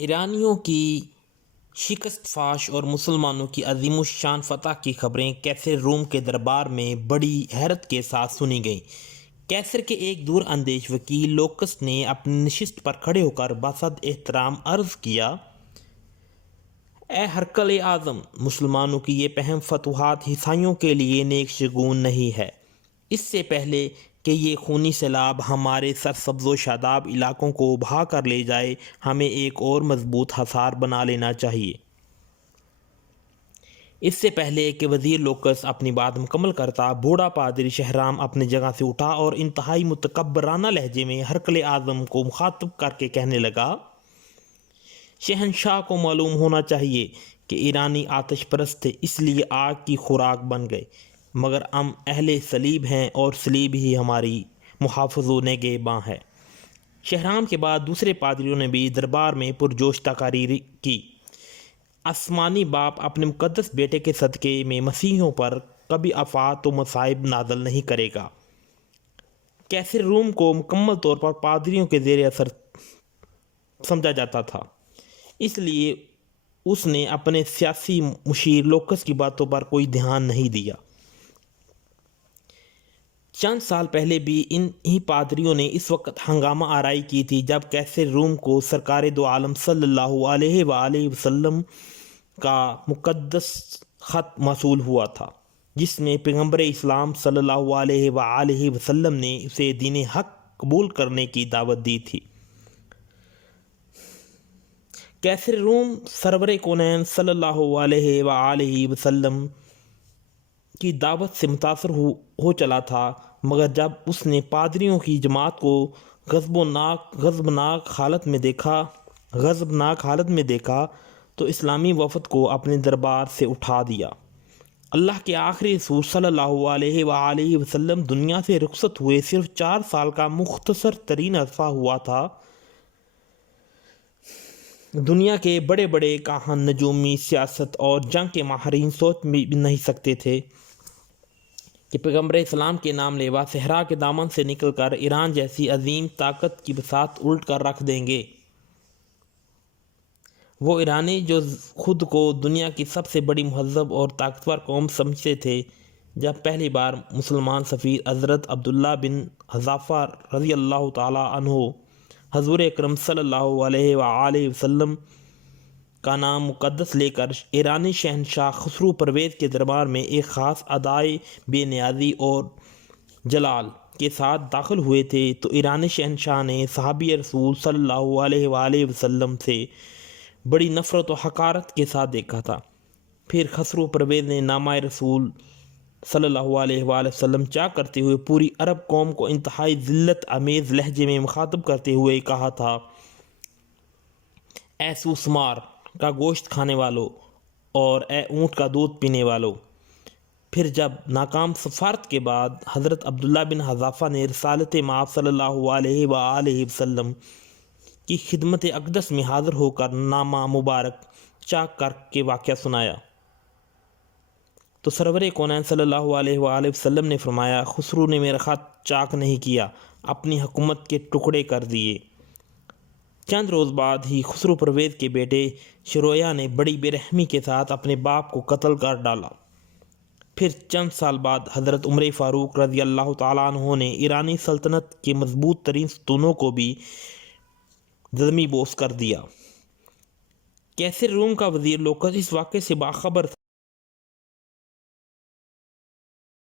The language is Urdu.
ایرانیوں کی شکست فاش اور مسلمانوں کی عظیم الشان فتح کی خبریں کیسر روم کے دربار میں بڑی حیرت کے ساتھ سنی گئیں۔ کیسر کے ایک دور اندیش وکیل لوکس نے اپنی نشست پر کھڑے ہو کر بصد احترام عرض کیا، اے ہرقل اعظم، مسلمانوں کی یہ پہم فتوحات عیسائیوں کے لیے نیک شگون نہیں ہے۔ اس سے پہلے کہ یہ خونی سیلاب ہمارے سرسبز و شاداب علاقوں کو بہا کر لے جائے، ہمیں ایک اور مضبوط حصار بنا لینا چاہیے۔ اس سے پہلے کہ وزیر لوکس اپنی بات مکمل کرتا، بوڑھا پادری شہرام اپنی جگہ سے اٹھا اور انتہائی متکبرانہ لہجے میں ہرقل اعظم کو مخاطب کر کے کہنے لگا، شہنشاہ کو معلوم ہونا چاہیے کہ ایرانی آتش پرست تھے، اس لیے آگ کی خوراک بن گئے، مگر ہم اہل صلیب ہیں اور صلیب ہی ہماری محافظ و نگہباں ہے۔ شہرام کے بعد دوسرے پادریوں نے بھی دربار میں پرجوش تقاریر کی، آسمانی باپ اپنے مقدس بیٹے کے صدقے میں مسیحیوں پر کبھی آفات و مصائب نازل نہیں کرے گا۔ کیسر روم کو مکمل طور پر پادریوں کے زیر اثر سمجھا جاتا تھا، اس لیے اس نے اپنے سیاسی مشیر لوکس کی باتوں پر کوئی دھیان نہیں دیا۔ چند سال پہلے بھی ان ہی پادریوں نے اس وقت ہنگامہ آرائی کی تھی جب کیسر روم کو سرکار دو عالم صلی اللہ علیہ وآلہ وسلم کا مقدس خط موصول ہوا تھا، جس میں پیغمبر اسلام صلی اللہ علیہ وآلہ وسلم نے اسے دین حق قبول کرنے کی دعوت دی تھی۔ کیسر روم سرور کونین صلی اللہ علیہ وآلہ وسلم کی دعوت سے متاثر ہو چلا تھا، مگر جب اس نے پادریوں کی جماعت کو غضبناک حالت میں دیکھا تو اسلامی وفد کو اپنے دربار سے اٹھا دیا۔ اللہ کے آخری رسول صلی اللہ علیہ وآلہ وسلم دنیا سے رخصت ہوئے صرف 4 سال کا مختصر ترین عرصہ ہوا تھا۔ دنیا کے بڑے بڑے کاہن، نجومی، سیاست اور جنگ کے ماہرین سوچ بھی نہیں سکتے تھے کہ پیغمبر اسلام کے نام لیوا صحرا کے دامن سے نکل کر ایران جیسی عظیم طاقت کی بساط الٹ کر رکھ دیں گے۔ وہ ایرانی جو خود کو دنیا کی سب سے بڑی مہذب اور طاقتور قوم سمجھتے تھے، جب پہلی بار مسلمان سفیر حضرت عبداللہ بن حذافہ رضی اللہ تعالیٰ عنہ حضور اکرم صلی اللہ علیہ وآلہ وسلم کا نام مقدس لے کر ایرانی شہنشاہ خسرو پرویز کے دربار میں ایک خاص ادائے بے نیازی اور جلال کے ساتھ داخل ہوئے تھے تو ایرانی شہنشاہ نے صحابی رسول صلی اللہ علیہ وآلہ وسلم سے بڑی نفرت و حقارت کے ساتھ دیکھا تھا۔ پھر خسرو پرویز نے نامہ رسول صلی اللہ علیہ وآلہ وسلم چاک کرتے ہوئے پوری عرب قوم کو انتہائی ذلت آمیز لہجے میں مخاطب کرتے ہوئے کہا تھا، اے سوسمار کا گوشت کھانے والو اور اے اونٹ کا دودھ پینے والو۔ پھر جب ناکام سفارت کے بعد حضرت عبداللہ بن حذافہ نے رسالت مآب صلی اللہ علیہ وآلہ وسلم کی خدمت اقدس میں حاضر ہو کر نامہ مبارک چاک کر کے واقعہ سنایا تو سرور کونین صلی اللہ علیہ وآلہ وسلم نے فرمایا، خسرو نے میرا خط چاک نہیں کیا، اپنی حکومت کے ٹکڑے کر دیے۔ چند روز بعد ہی خسرو پرویز کے بیٹے شرویہ نے بڑی بے رحمی کے ساتھ اپنے باپ کو قتل کر ڈالا۔ پھر چند سال بعد حضرت عمر فاروق رضی اللہ تعالیٰ عنہ نے ایرانی سلطنت کے مضبوط ترین ستونوں کو بھی زمیں بوس کر دیا۔ کیسر روم کا وزیر لوکس اس واقعے سے باخبر تھا۔